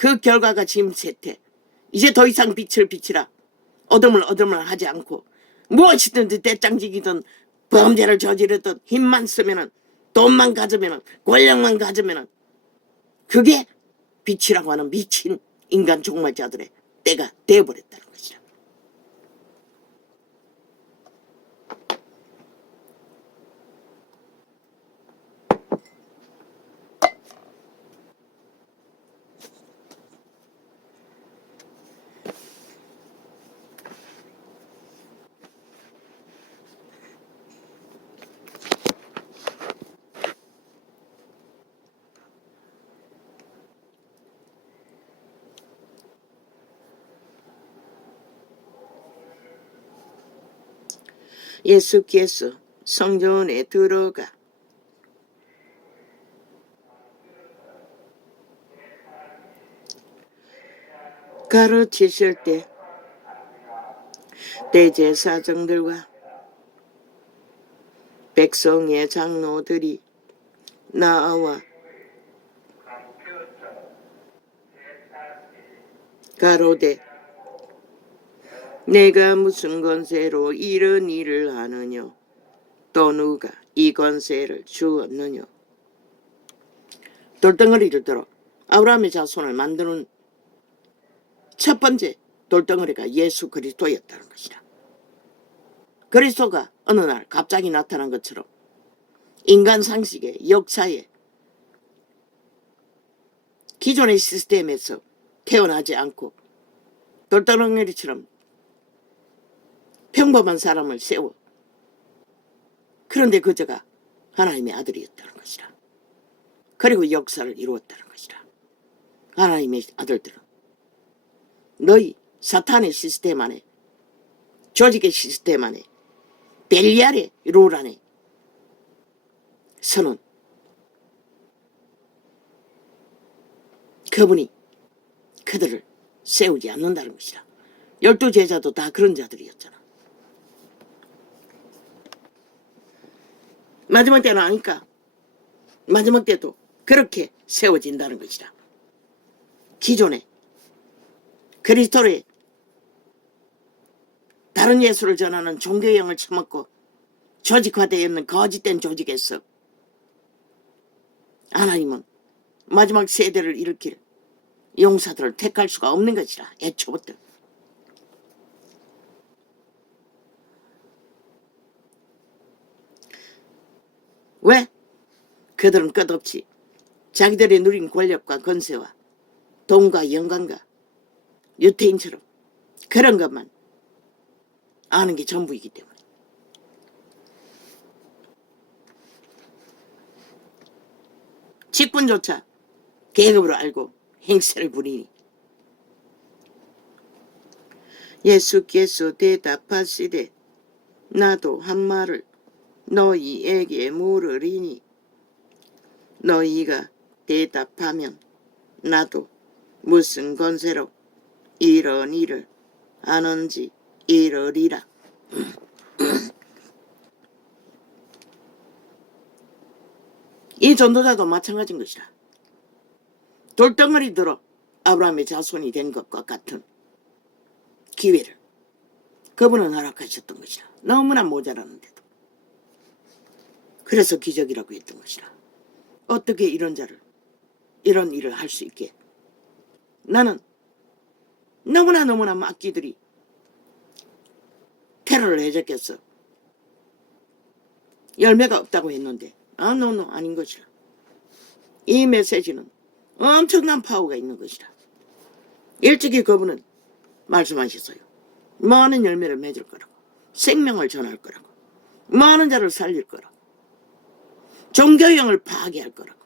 그 결과가 지금 세태. 이제 더 이상 빛을 비치라. 어둠을 하지 않고 무엇이든 떼짱지기든 범죄를 저지르든 힘만 쓰면은 돈만 가지면은 권력만 가지면은 그게 빛이라고 하는 미친 인간 종말자들의 때가 되어버렸다는 것이라. 예수께서 성전에 들어가 가르치실 때 대제사장들과 백성의 장로들이 나와 가로되 내가 무슨 권세로 이런 일을 하느냐? 또 누가 이 권세를 주었느냐? 돌덩어리를 들어 아브라함의 자손을 만드는 첫 번째 돌덩어리가 예수 그리스도였다는 것이다. 그리스도가 어느 날 갑자기 나타난 것처럼 인간 상식의 역사에 기존의 시스템에서 태어나지 않고 돌덩어리처럼 평범한 사람을 세워. 그런데 그저가 하나님의 아들이었다는 것이라. 그리고 역사를 이루었다는 것이라. 하나님의 아들들은 너희 사탄의 시스템 안에, 조직의 시스템 안에, 벨리알의 룰 안에 서는 그분이 그들을 세우지 않는다는 것이라. 12제자도 다 그런 자들이었잖아. 마지막 때는 아니까 마지막 때도 그렇게 세워진다는 것이라. 기존에 그리스도의 다른 예수를 전하는 종교형을 처먹고 조직화되어 있는 거짓된 조직에서 하나님은 마지막 세대를 일으킬 용사들을 택할 수가 없는 것이라. 애초부터. 왜? 그들은 끝없이 자기들이 누린 권력과 권세와 돈과 영광과 유태인처럼 그런 것만 아는 게 전부이기 때문에. 직분조차 계급으로 알고 행세를 부리니 예수께서 대답하시되 나도 한 말을 너희에게 물으리니 너희가 대답하면 나도 무슨 권세로 이런 일을 하는지 이르리라. 이 전도자도 마찬가지인 것이라. 돌덩어리 들어 아브라함의 자손이 된 것과 같은 기회를 그분은 허락하셨던 것이라. 너무나 모자랐는데도. 그래서 기적이라고 했던 것이라. 어떻게 이런 일을 할 수 있게. 나는 너무나 악기들이 테러를 해줬겠어. 열매가 없다고 했는데 노 아닌 것이라. 이 메시지는 엄청난 파워가 있는 것이라. 일찍이 그분은 말씀하셨어요. 많은 열매를 맺을 거라고. 생명을 전할 거라고. 많은 자를 살릴 거라고. 종교형을 파괴할 거라고.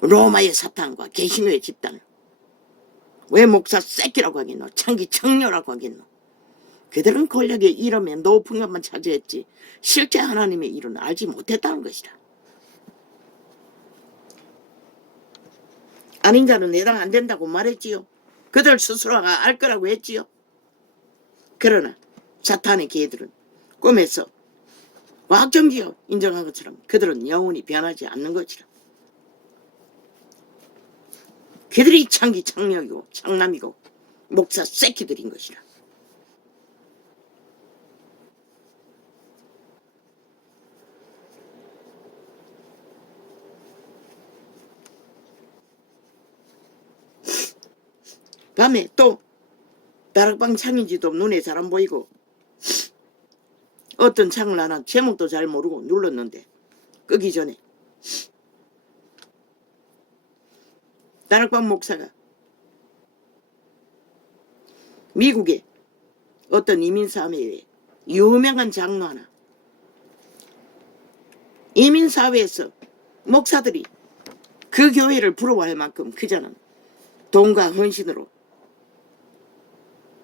로마의 사탄과 개신교의 집단을 왜 목사 새끼라고 하겠노? 창기 청녀라고 하겠노? 그들은 권력의 이름에 높은 것만 차지했지 실제 하나님의 일은 알지 못했다는 것이다. 아닌 자는 해당 안 된다고 말했지요. 그들 스스로가 알 거라고 했지요. 그러나 사탄의 개들은 꿈에서 과학정지요 인정한 것처럼 그들은 영원히 변하지 않는 것이라. 그들이 창기 창녀이고 창남이고 목사 새끼들인 것이라. 밤에 또 다락방 창인지도 눈에 잘 안 보이고 어떤 창을 하나 제목도 잘 모르고 눌렀는데 끄기 전에 다락방 목사가 미국의 어떤 이민사회에 유명한 장로 하나, 이민사회에서 목사들이 그 교회를 부러워할 만큼 그자는 돈과 헌신으로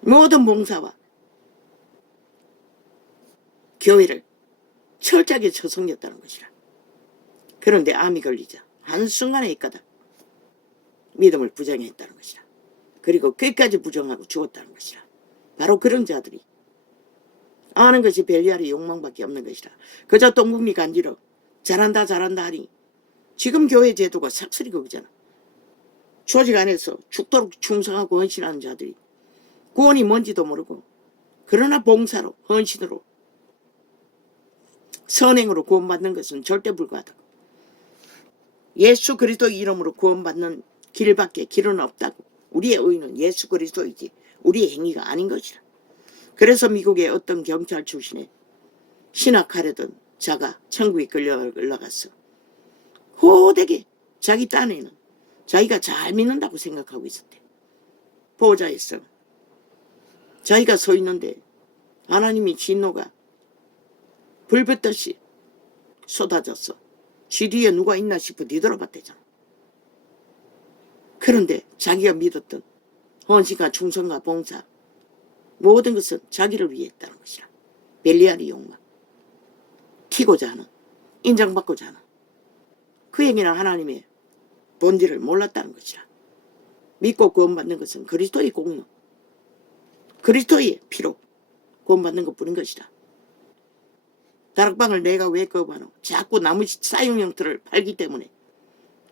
모든 봉사와 교회를 철저하게 처성겼다는 것이라. 그런데 암이 걸리자 한순간에 있거든 믿음을 부정했다는 것이라. 그리고 끝까지 부정하고 죽었다는 것이라. 바로 그런 자들이 아는 것이 벨리알의 욕망밖에 없는 것이라. 그저 똥구미 간지러 잘한다 잘한다 하니 지금 교회 제도가 삭슬이 거기잖아. 조직 안에서 죽도록 충성하고 헌신하는 자들이 구원이 뭔지도 모르고 그러나 봉사로 헌신으로 선행으로 구원받는 것은 절대 불가하다. 예수 그리스도 이름으로 구원받는 길밖에 길은 없다고. 우리의 의는 예수 그리스도이지 우리의 행위가 아닌 것이라. 그래서 미국의 어떤 경찰 출신의 신학하려던 자가 천국에 끌려 올라갔어. 호되게 자기 딴에는 자기가 잘 믿는다고 생각하고 있었대. 보호자였어. 자기가 서 있는데 하나님이 진노가 불붙듯이 쏟아졌어. 지 뒤에 누가 있나 싶어 뒤돌아봤대잖아. 그런데 자기가 믿었던 헌신과 충성과 봉사 모든 것은 자기를 위해 했다는 것이라. 벨리알의 욕망, 튀고자 하는, 인정받고자 하는 그 행위는 하나님의 본질을 몰랐다는 것이라. 믿고 구원받는 것은 그리스도의 공로, 그리스도의 피로 구원받는 것뿐인 것이라. 다락방을 내가 왜 거부하노? 자꾸 나무 사용 형태를 팔기 때문에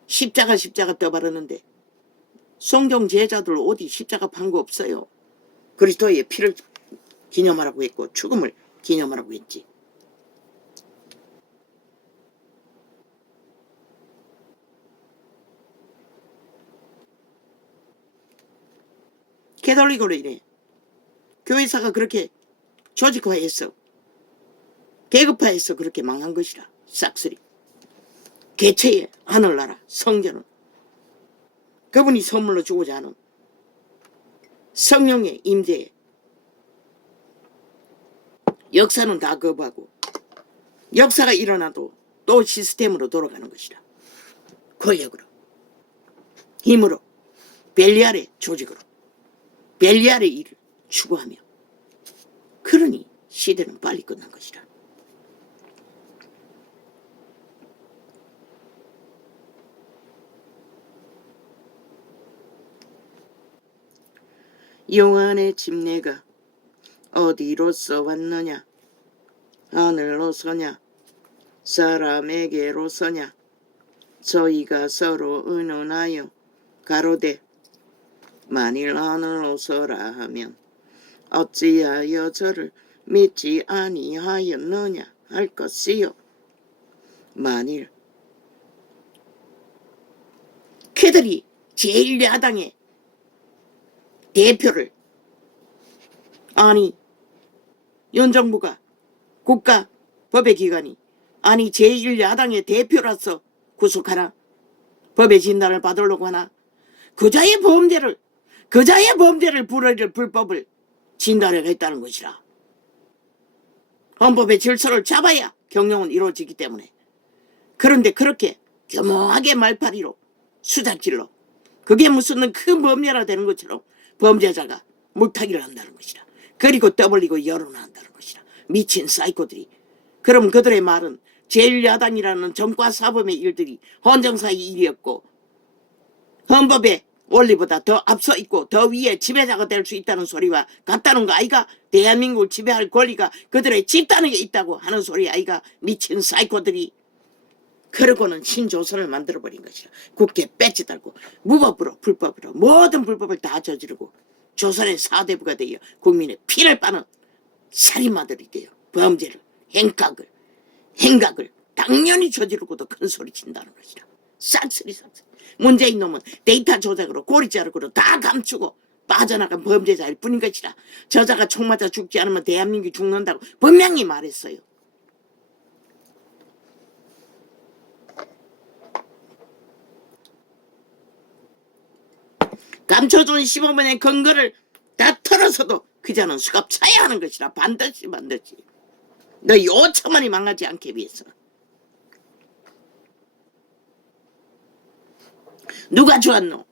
십자가 떠바르는데 성경 제자들 어디 십자가 판 거 없어요. 그리스도의 피를 기념하라고 했고 죽음을 기념하라고 했지. 캐톨릭으로 이래. 교회사가 그렇게 조직화했어. 계급화해서 그렇게 망한 것이라. 싹쓸이. 개체의 하늘나라 성전은 그분이 선물로 주고자 하는 성령의 임재에 역사는 다 거부하고 역사가 일어나도 또 시스템으로 돌아가는 것이라. 권력으로, 힘으로, 벨리알의 조직으로, 벨리알의 일을 추구하며 그러니 시대는 빨리 끝난 것이라. 용안의 집내가 어디로서 왔느냐? 하늘로서냐? 사람에게로서냐? 저희가 서로 의논하여 가로되 만일 하늘로서라 하면 어찌하여 저를 믿지 아니하였느냐 할 것이요. 만일 그들이 제1야당의 대표를 아니 연정부가 국가 법의 기관이 아니 제1야당의 대표로서 구속하나 법의 진단을 받으려고 하나 그자의 범죄를 불의를 불법을 진단하겠다는 것이라. 헌법의 질서를 잡아야 경영은 이루어지기 때문에. 그런데 그렇게 교묘하게 말파리로 수작질로 그게 무슨 큰 범죄라 되는 것처럼 범죄자가 물타기를 한다는 것이라. 그리고 떠벌리고 여론한다는 것이라. 미친 사이코들이. 그럼 그들의 말은 제1야당이라는 정과 사범의 일들이 헌정사의 일이었고 헌법의 원리보다 더 앞서 있고 더 위에 지배자가 될 수 있다는 소리와 같다는 거 아이가? 대한민국을 지배할 권리가 그들의 집단에게 있다고 하는 소리 아이가? 미친 사이코들이. 그러고는 신조선을 만들어버린 것이라. 국회 배지 달고 무법으로 불법으로 모든 불법을 다 저지르고 조선의 사대부가 되어 국민의 피를 빠는 살인마들이 되어 범죄를 행각을 당연히 저지르고도 큰 소리 친다는 것이라. 싹쓸이. 문재인 놈은 데이터 조작으로 고리 자르고로 다 감추고 빠져나간 범죄자일 뿐인 것이라. 저자가 총 맞아 죽지 않으면 대한민국이 죽는다고 분명히 말했어요. 감춰준 15번의 근거를 다 털어서도 그자는 수갑 차야 하는 것이라. 반드시 너 5천만이 망하지 않게 위해서. 누가 주었노?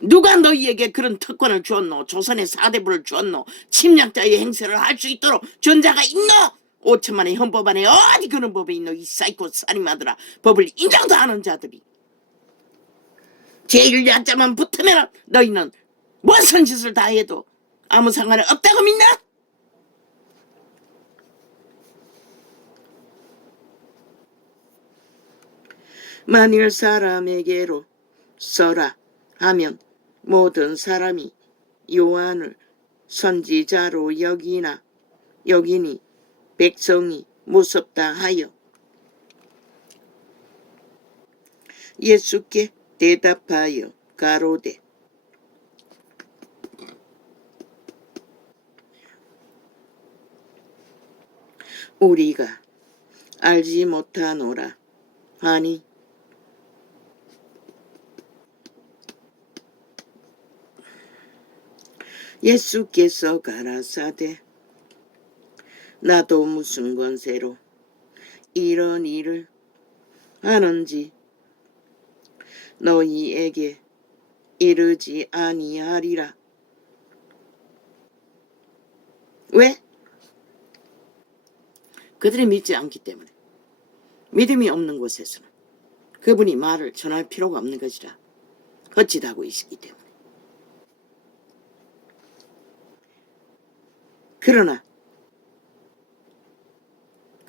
누가 너희에게 그런 특권을 주었노? 조선의 사대부를 주었노? 침략자의 행세를 할 수 있도록 전자가 있노? 5천만의 헌법 안에 어디 그런 법이 있노? 이 사이코 살인마들아. 법을 인정도 하는 자들이. 제일 야자만 붙으면 너희는 무슨 짓을 다 해도 아무 상관이 없다고 믿나? 만일 사람에게로 써라 하면 모든 사람이 요한을 선지자로 여기니 백성이 무섭다 하여 예수께 대답하여 가로되 우리가 알지 못하노라 하니 예수께서 가라사대 나도 무슨 권세로 이런 일을 하는지 너희에게 이르지 아니하리라. 왜? 그들이 믿지 않기 때문에. 믿음이 없는 곳에서는 그분이 말을 전할 필요가 없는 것이라. 헛짓하고 있기 때문에. 그러나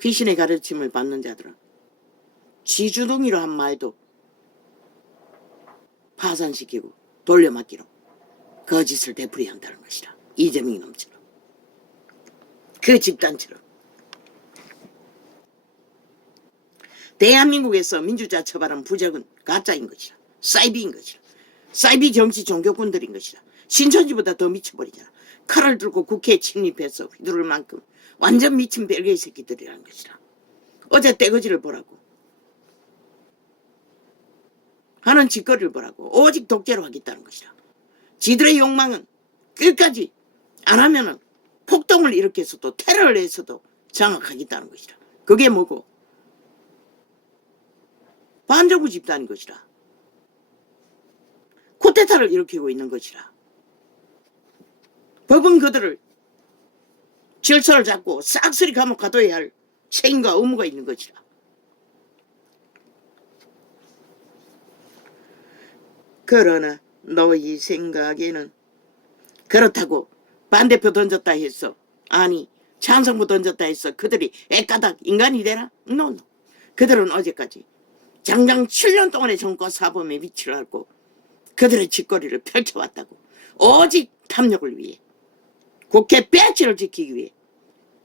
귀신의 가르침을 받는 자들은 지주둥이로 한 말도 파산시키고 돌려막기로 거짓을 되풀이 한다는 것이라. 이재명 놈처럼 그 집단처럼. 대한민국에서 민주주의 처벌한 부적은 가짜인 것이라. 사이비인 것이라. 사이비 정치 종교꾼들인 것이라. 신천지보다 더 미쳐버리잖아. 칼을 들고 국회에 침입해서 휘두를 만큼 완전 미친 별개의 새끼들이라는 것이라. 어제 떼거지를 보라고 하는 짓거리를 보라고. 오직 독재로 하겠다는 것이라. 지들의 욕망은 끝까지 안 하면은 폭동을 일으켜서도 테러를 해서도 장악하겠다는 것이라. 그게 뭐고? 반정부 집단인 것이라. 쿠데타를 일으키고 있는 것이라. 법은 그들을 질서를 잡고 싹쓸이 감옥 가둬야 할 책임과 의무가 있는 것이라. 그러나 너희 생각에는 그렇다고 반대표 던졌다 했어. 아니 찬성부 던졌다 했어. 그들이 애까닥 인간이 되나? 노. 그들은 어제까지 장장 7년 동안의 정권 사범의 위치를 알고 그들의 짓거리를 펼쳐왔다고. 오직 탐욕을 위해, 국회 배지를 지키기 위해,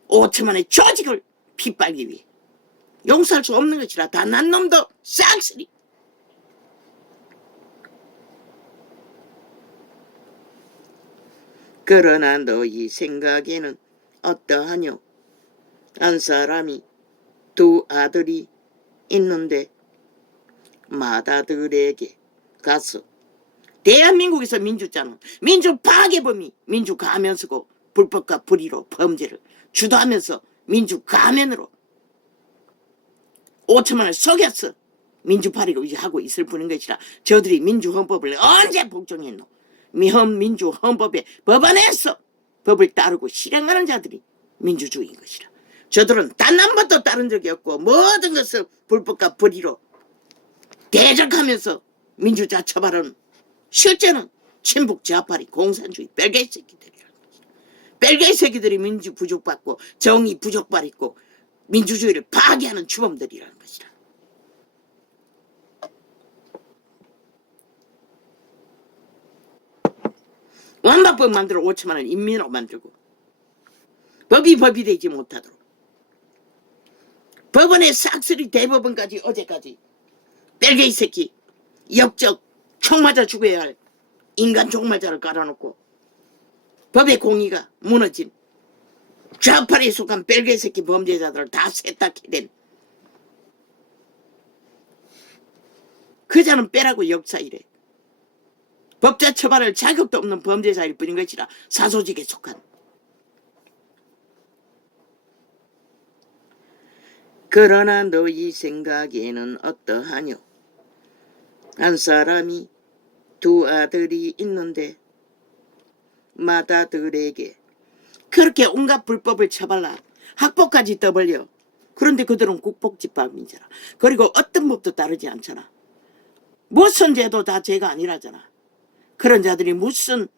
5천만의 조직을 핏빨기 위해 용서할 수 없는 것이라. 단 한 놈도 싹쓸이. 그러나 너희 생각에는 어떠하뇨? 한 사람이 두 아들이 있는데 맏아들에게 가서, 대한민국에서 민주자는 민주 파괴범이 민주 가면서고 불법과 불의로 범죄를 주도하면서 민주 가면으로 5천만을 속였어. 민주파리로 하고 있을 뿐인 것이라. 저들이 민주헌법을 언제 복종했노? 민주헌법에 법안에서 법을 따르고 실행하는 자들이 민주주의인 것이라. 저들은 단 한 번도 따른 적이 없고 모든 것을 불법과 불의로 대적하면서 민주주의 처벌은 실제는 친북 좌파리 공산주의 별개의 새끼들이라는 것이다. 별개의 새끼들이 민주 부족받고 정의 부족받고 민주주의를 파괴하는 주범들이라는 것이다. 완마법 만들어 5천만 원 인민으로 만들고 법이 되지 못하도록 법원의 싹쓸이 대법원까지 어제까지 뺄개이 새끼 역적 총 맞아 죽어야 할 인간 종말자를 깔아놓고 법의 공의가 무너진 좌파에 속한 뺄개이 새끼 범죄자들을 다 세탁해낸 그자는 빼라고 역사이래. 법자 처벌할 자격도 없는 범죄자일 뿐인 것이라 사소직에 속한. 그러나 너희 생각에는 어떠하뇨? 한 사람이 두 아들이 있는데 맏아들에게 그렇게 온갖 불법을 처발라 학폭까지 떠벌려. 그런데 그들은 국폭집합이잖아. 그리고 어떤 법도 따르지 않잖아. 무슨 죄도 다 죄가 아니라잖아. 그런 자들이 무슨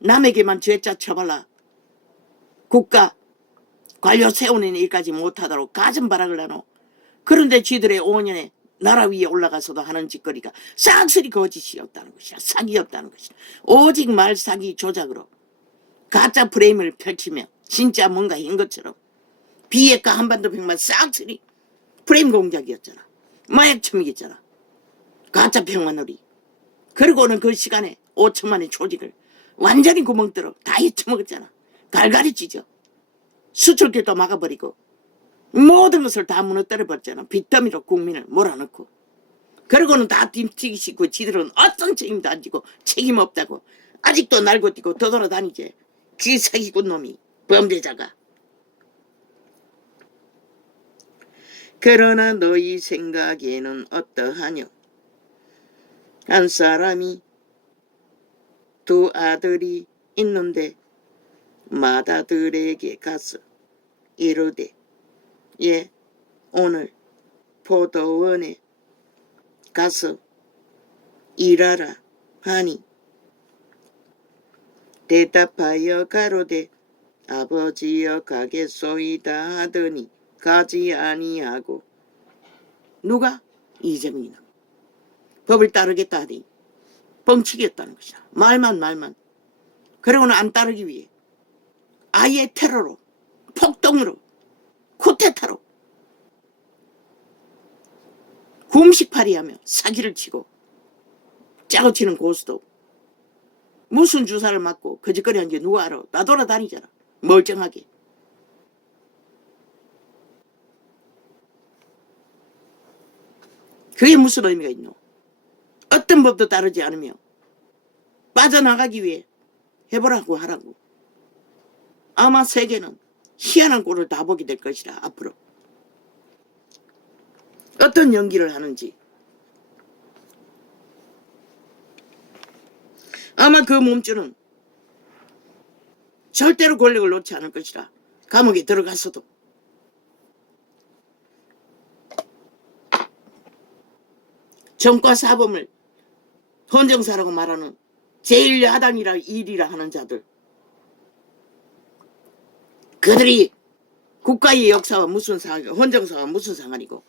남에게만 죄자 처발라 국가 관료 세우는 일까지 못하도록 가슴바락을 하노. 그런데 쥐들의 5년에 나라 위에 올라가서도 하는 짓거리가 싹쓸이 거짓이었다는 것이야. 사기였다는 것이야. 오직 말 사기 조작으로 가짜 프레임을 펼치며 진짜 뭔가인 것처럼 비핵화 한반도 평만 싹쓸이 프레임 공작이었잖아. 마약 처먹였잖아. 가짜 평화놀이. 그리고는 그 시간에 5천만의 조직을 완전히 구멍 뚫어 다 헤쳐먹었잖아. 갈갈이 찢어. 수출길도 막아버리고 모든 것을 다 무너뜨려버렸잖아. 빚더미로 국민을 몰아넣고. 그리고는 다 뒤치기시고 지들은 어떤 책임도 안 지고 책임 없다고 아직도 날고 뛰고 떠돌아다니지. 그 사기꾼 놈이 범죄자가. 그러나 너희 생각에는 어떠하뇨? 한 사람이 두 아들이 있는데 맏아들에게 가서 이르되 예 오늘 포도원에 가서 일하라 하니 대답하여 가로되 아버지여 가겠소이다 하더니 가지 아니하고. 누가? 이재명이나 법을 따르겠다 하니 뻥치겠다는 것이다. 말만 그러고는 안 따르기 위해 아예 테러로 폭동으로 쿠데타로 곰식팔이하며 사기를 치고 짜고 치는 고수도 무슨 주사를 맞고 거짓거리 한지 누가 알아. 나돌아다니잖아. 멀쩡하게. 그게 무슨 의미가 있노? 어떤 법도 따르지 않으며 빠져나가기 위해 해보라고 하라고. 아마 세계는 희한한 꼴을 다 보게 될 것이라 앞으로. 어떤 연기를 하는지. 아마 그 몸주는 절대로 권력을 놓지 않을 것이라. 감옥에 들어갔어도. 정과 사범을 헌정사라고 말하는 제1야당이라 일이라 하는 자들. 그들이 국가의 역사와 무슨 상관이고 헌정사와 무슨 상관이고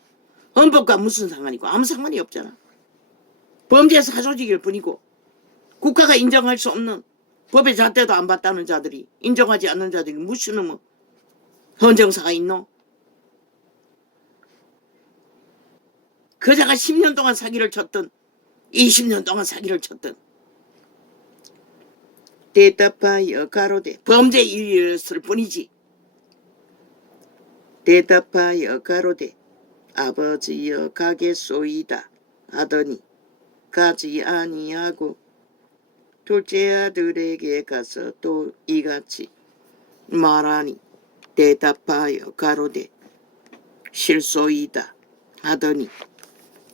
헌법과 무슨 상관이고 아무 상관이 없잖아. 범죄 사조직일 뿐이고 국가가 인정할 수 없는 법의 잣대도 안 받다는 자들이 인정하지 않는 자들이 무슨 놈의 헌정사가 있노? 그자가 10년 동안 사기를 쳤던 20년 동안 사기를 쳤던 대답하여 가로되 범죄 일이었을 뿐이지. 대답하여 가로되 아버지여 가겠소이다 하더니 가지 아니하고 둘째 아들에게 가서 또 이같이 말하니 대답하여 가로되 실소이다 하더니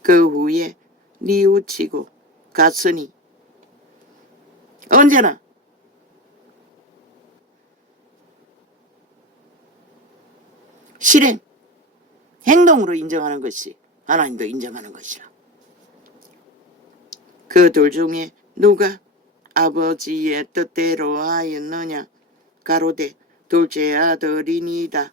그 후에 뉘우치고 갔으니. 언제나 실행, 행동으로 인정하는 것이 하나님도 인정하는 것이라. 그 둘 중에 누가 아버지의 뜻대로 하였느냐? 가로되 둘째 아들이니이다.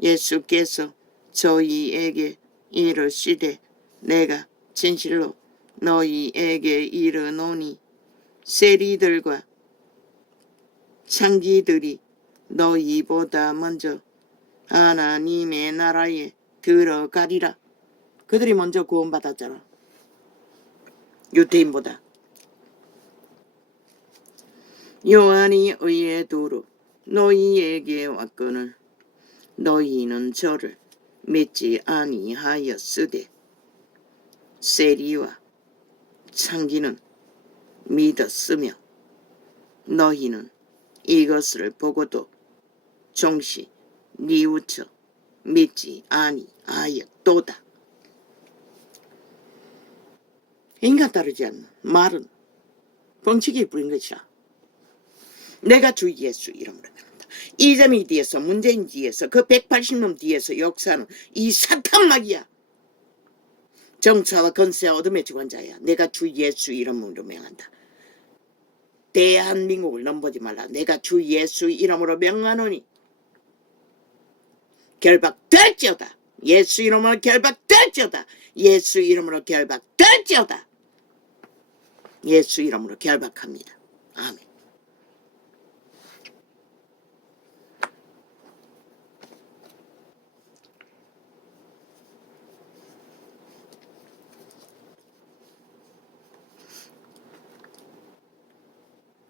예수께서 저희에게 이르시되 내가 진실로 너희에게 이르노니 세리들과 창기들이 너희보다 먼저 하나님의 나라에 들어가리라. 그들이 먼저 구원받았잖아. 유대인보다. 요한이 의의 도로 너희에게 왔거늘 너희는 저를 믿지 아니하였으되 세리와 창기는 믿었으며 너희는 이것을 보고도 종시 뉘우쳐 믿지 아니하였도다. 인간 따르지 않는 말은 뻥치기 부린 것이라. 내가 주 예수 이름으로 명한다. 이재명이 뒤에서 문재인 뒤에서 그 180놈 뒤에서 역사는 이 사탄막이야. 정차와 건세와 어둠의 주관자야. 내가 주 예수 이름으로 명한다. 대한민국을 넘보지 말라. 내가 주 예수 이름으로 명하노니 결박될지어다. 예수 이름으로 결박될지어다. 예수 이름으로 결박될지어다. 예수 이름으로 결박합니다. 아멘.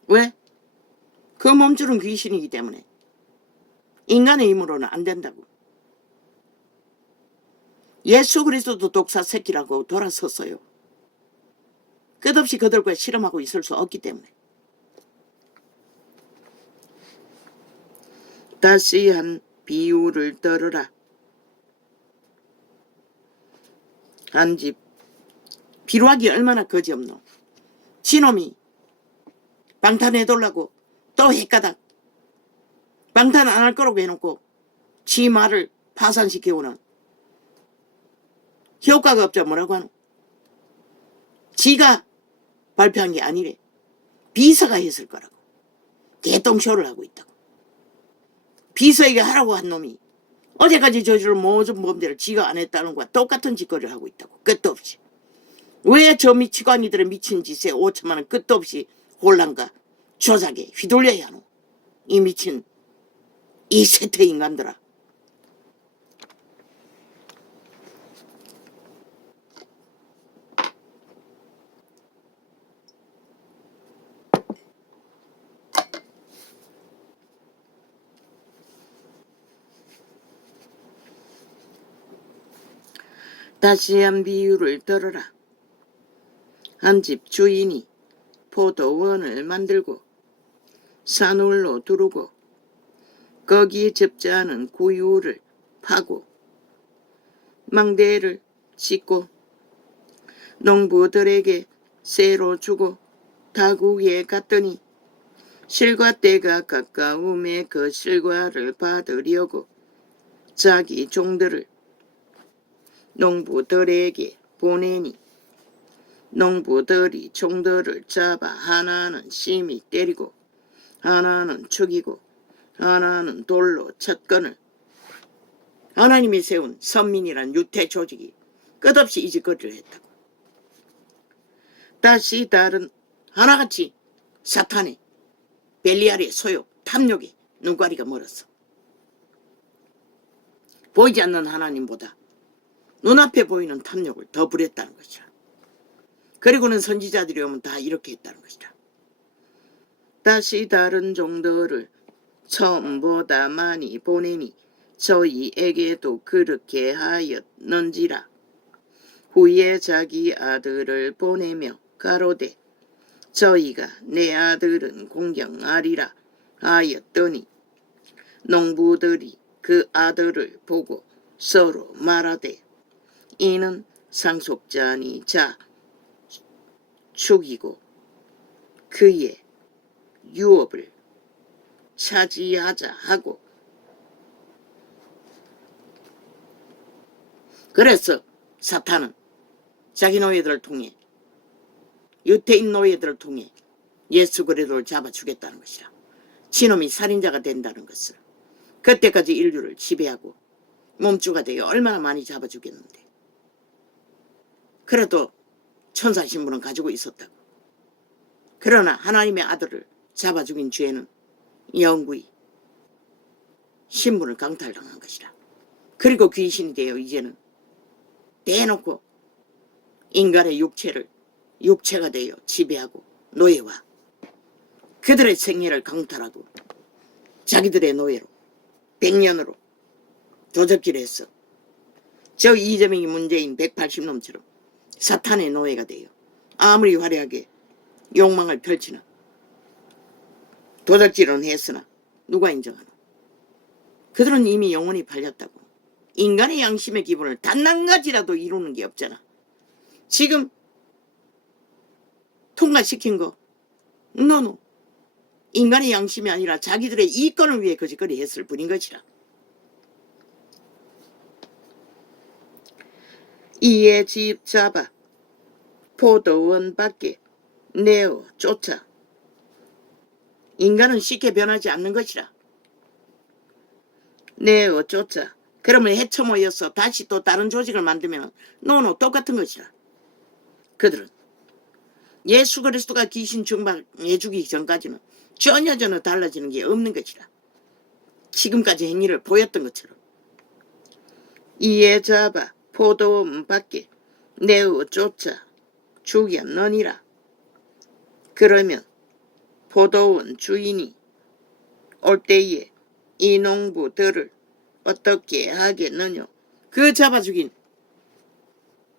왜? 그 몸줄은 귀신이기 때문에. 인간의 힘으로는 안 된다고. 예수 그리스도도 독사 새끼라고 돌아섰어요. 끝없이 그들과 실험하고 있을 수 없기 때문에. 다시 한 비유를 들으라. 한 집 비루하기 얼마나 거지없노. 지놈이 방탄해달라고 또 헷가닥 방탄 안 할 거라고 해놓고 지 말을 파산시켜오는 효과가 없자 뭐라고 하노. 지가 발표한 게 아니래. 비서가 했을 거라고. 개똥쇼를 하고 있다고. 비서에게 하라고 한 놈이 어제까지 저지른 모든 범죄를 지가 안 했다는 거와 똑같은 짓거리를 하고 있다고. 끝도 없이. 왜 저 미치광이들의 미친 짓에 5천만 원 끝도 없이 혼란과 조작에 휘둘려야 하노. 이 미친 이 세태 인간들아. 다시 한 비유를 들어라. 한 집 주인이 포도원을 만들고 산울로 두르고 거기에 접자하는 구유를 파고 망대를 짓고 농부들에게 새로 주고 다국에 갔더니 실과 때가 가까움에 그 실과를 받으려고 자기 종들을 농부들에게 보내니 농부들이 종들을 잡아 하나는 심히 때리고 하나는 죽이고 하나는 돌로 쳤거늘. 하나님이 세운 선민이란 유태 조직이 끝없이 이 짓거리를 했다고. 다시 다른 하나같이 사탄의 벨리알의 소욕 탐욕에 눈가리가 멀었어. 보이지 않는 하나님보다 눈앞에 보이는 탐욕을 더 부렸다는 것이라. 그리고는 선지자들이 오면 다 이렇게 했다는 것이라. 다시 다른 종들을 처음보다 많이 보내니 저희에게도 그렇게 하였는지라. 후에 자기 아들을 보내며 가로되 저희가 내 아들은 공경하리라 하였더니 농부들이 그 아들을 보고 서로 말하되 이는 상속자니 자 죽이고 그의 유업을 차지하자 하고. 그래서 사탄은 자기 노예들을 통해 유태인 노예들을 통해 예수 그리스도를 잡아 주겠다는 것이라. 지놈이 살인자가 된다는 것을. 그때까지 인류를 지배하고 몸주가 되어 얼마나 많이 잡아 주겠는데. 그래도 천사 신분은 가지고 있었다고. 그러나 하나님의 아들을 잡아 죽인 죄는 영구히 신분을 강탈당한 것이라. 그리고 귀신이 되어 이제는 대놓고 인간의 육체가 되어 지배하고 노예와 그들의 생애를 강탈하고 자기들의 노예로 100년으로 도적질을 했어. 저 이재명이 문재인 180놈처럼 사탄의 노예가 되어 아무리 화려하게 욕망을 펼치나 도적질은 했으나 누가 인정하나? 그들은 이미 영혼이 팔렸다고. 인간의 양심의 기본을 단 한 가지라도 이루는 게 없잖아. 지금 통과시킨 거 노노. 인간의 양심이 아니라 자기들의 이권을 위해 거짓거리 했을 뿐인 것이라. 이에 집 잡아 포도원 밖에 내어 쫓아. 인간은 쉽게 변하지 않는 것이라. 내어 쫓아. 그러면 해쳐 모여서 다시 또 다른 조직을 만들면 노노 똑같은 것이라. 그들은 예수 그리스도가 귀신 중박해주기 전까지는 전혀 달라지는 게 없는 것이라. 지금까지 행위를 보였던 것처럼. 이에 잡아 포도원 밖에 내어 쫓아 죽였느니라. 그러면 포도원 주인이 올 때에 이 농부들을 어떻게 하겠느냐. 그 잡아 죽인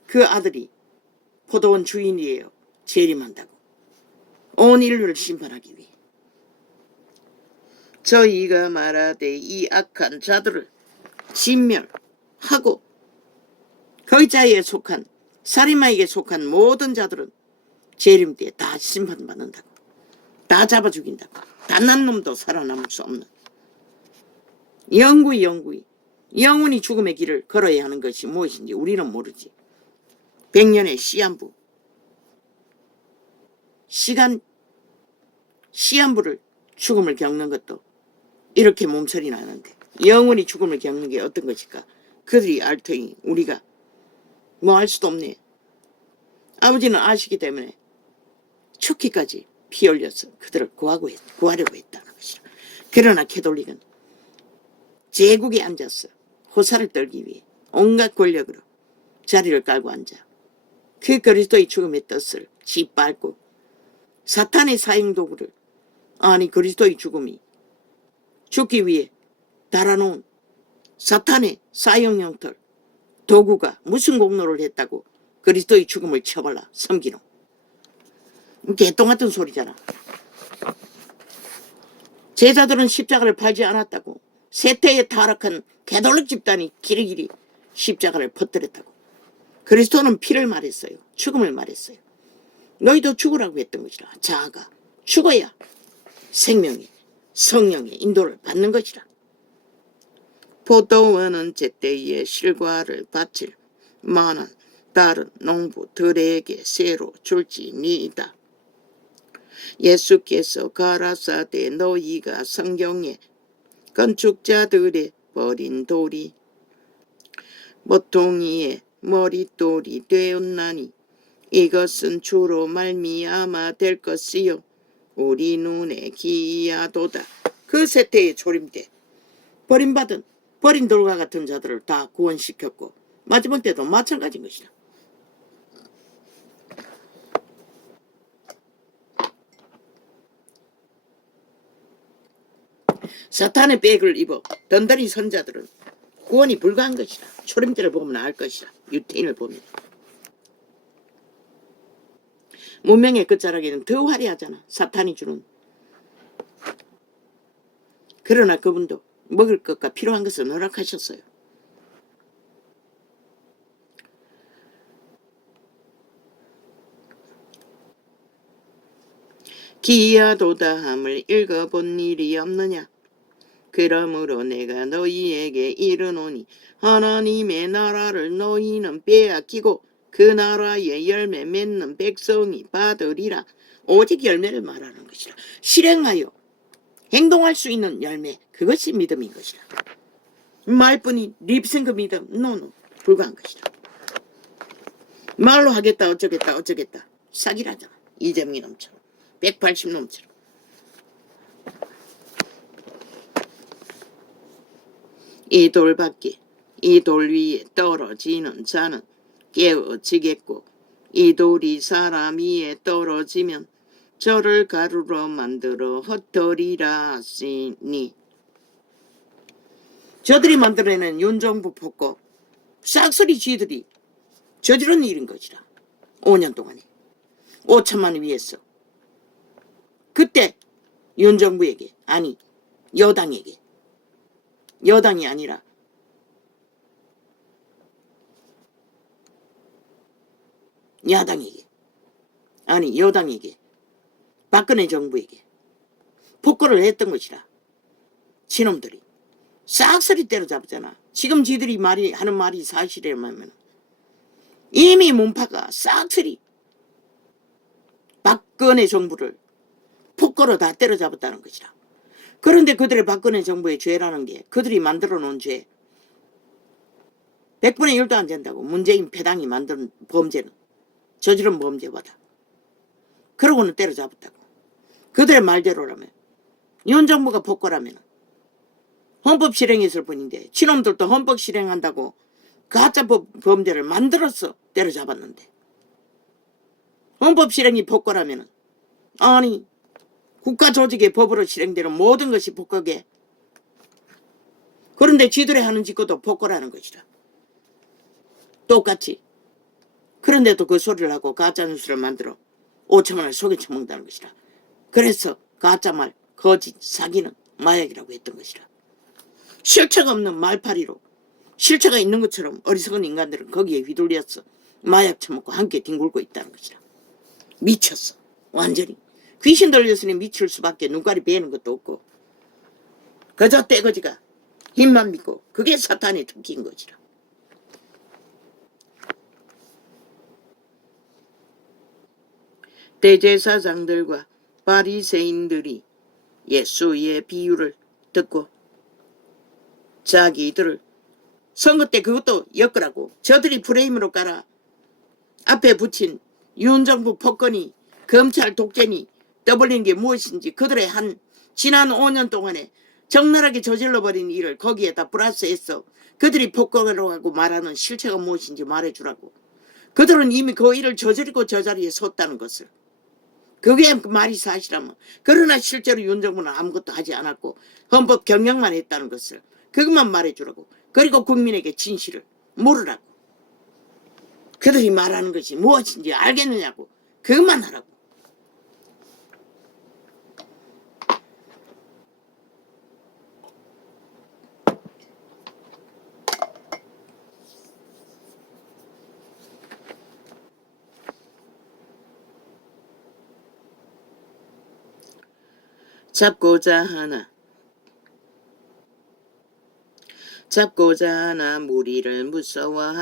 그 아들이 포도원 주인이에요. 재림한다고. 온 인류를 심판하기 위해. 저희가 말하되 이 악한 자들을 진멸하고 거기자에 속한 살인마에게 속한 모든 자들은 재림 때에 다 심판받는다고. 다 잡아 죽인다고. 단 한 놈도 살아남을 수 없는. 영원히 죽음의 길을 걸어야 하는 것이 무엇인지 우리는 모르지. 100년의 시한부. 시한부를 죽음을 겪는 것도 이렇게 몸서리 나는데 영원히 죽음을 겪는 게 어떤 것일까? 그들이 알 터니 우리가 뭐 알 수도 없네. 아버지는 아시기 때문에 죽기까지 피 흘려서 그들을 구하려고 했다는 것이라. 그러나 캐톨릭은 제국에 앉아서 호사를 떨기 위해 온갖 권력으로 자리를 깔고 앉아 그 그리스도의 죽음의 뜻을 짓밟고 사탄의 사형도구를 그리스도의 죽음이 죽기 위해 달아놓은 사탄의 사형형틀 도구가 무슨 공로를 했다고 그리스도의 죽음을 처발라 섬기노. 개똥 같은 소리잖아. 제자들은 십자가를 팔지 않았다고. 세태에 타락한 개돌릭 집단이 길이길이 십자가를 퍼뜨렸다고. 그리스도는 피를 말했어요. 죽음을 말했어요. 너희도 죽으라고 했던 것이라. 자아가 죽어야 생명의 성령의 인도를 받는 것이라. 포도원은 제때에 실과를 바칠 만한 다른 농부들에게 새로 줄지니이다. 예수께서 가라사대 너희가 성경에 건축자들의 버린 돌이 모퉁이의 머릿돌이 되었나니 이것은 주로 말미암아 될 것이요 우리 눈에 기이하도다. 그 세태의 조림때 버린 돌과 같은 자들을 다 구원시켰고 마지막 때도 마찬가지인 것이다. 사탄의 백을 입어 던더리 선자들은 구원이 불가한 것이다. 초림때를 보면 알 것이다. 유태인을 보면. 문명의 끝자락에는 더 화려하잖아. 사탄이 주는. 그러나 그분도 먹을 것과 필요한 것을 허락하셨어요. 기이하도다함을 읽어본 일이 없느냐. 그러므로 내가 너희에게 이르노니 하나님의 나라를 너희는 빼앗기고 그 나라의 열매 맺는 백성이 받으리라. 오직 열매를 말하는 것이라. 실행하여 행동할 수 있는 열매, 그것이 믿음인 것이라. 말뿐이 립싱크 믿음, 노노, 불가한 것이라. 말로 하겠다 어쩌겠다 사기라잖아. 이재명이 놈처럼 180놈처럼. 이 돌밖에 이 돌 위에 떨어지는 자는 깨어지겠고 이 돌이 사람 위에 떨어지면 저를 가루로 만들어 흩어리라 하시니. 저들이 만들어내는 윤정부 폭거 싹쓸이 쥐들이 저지른 일인 것이라. 5년 동안에 5천만 원 위해서. 그때 윤정부에게, 아니 여당에게, 여당이 아니라 야당에게, 아니 여당에게, 박근혜 정부에게 폭거를 했던 것이라. 지놈들이 싹쓸이 때려잡았잖아. 지금 지들이 하는 말이 사실이라면 이미 문파가 싹쓸이 박근혜 정부를 폭거로 다 때려잡았다는 것이라. 그런데 그들의 박근혜 정부의 죄라는 게 그들이 만들어 놓은 죄 100분의 1도 안 된다고. 문재인 패당이 만든 범죄는, 저지른 범죄보다. 그러고는 때려잡았다고. 그들의 말대로라면, 윤 정부가 폭거라면 헌법 실행했을 뿐인데 지놈들도 헌법 실행한다고 가짜 범죄를 만들어서 때려잡았는데, 헌법 실행이 폭거라면, 아니 국가 조직의 법으로 실행되는 모든 것이 폭거게. 그런데 쥐들이 하는 짓도 폭거라는 것이라. 똑같이. 그런데도 그 소리를 하고 가짜뉴스를 만들어 5천만 원을 속여 처먹는다는 것이라. 그래서 가짜말, 거짓, 사기는 마약이라고 했던 것이라. 실체가 없는 말파리로 실체가 있는 것처럼 어리석은 인간들은 거기에 휘둘렸어. 마약 처먹고 함께 뒹굴고 있다는 것이라. 미쳤어. 완전히. 귀신 들렸으니 미칠 수밖에. 눈깔이 베는 것도 없고 그저 떼거지가 힘만 믿고, 그게 사탄의 특기인 것이라. 대제사장들과 바리새인들이 예수의 비유를 듣고 자기들을 선거 때 그것도 엮으라고 저들이 프레임으로 깔아 앞에 붙인 윤정부 폭거니 검찰 독재니 떠벌린 게 무엇인지 그들의 한 지난 5년 동안에 적나라하게 저질러버린 일을 거기에다 플러스해서 그들이 폭거라고 하고 말하는 실체가 무엇인지 말해주라고. 그들은 이미 그 일을 저지르고 저 자리에 섰다는 것을. 그게 말이 사실이라면. 그러나 실제로 윤정부는 아무것도 하지 않았고 헌법 경영만 했다는 것을 그것만 말해주라고. 그리고 국민에게 진실을 모르라고. 그들이 말하는 것이 무엇인지 알겠느냐고. 그것만 하라고. 잡고자 하나 무리를 무서워하니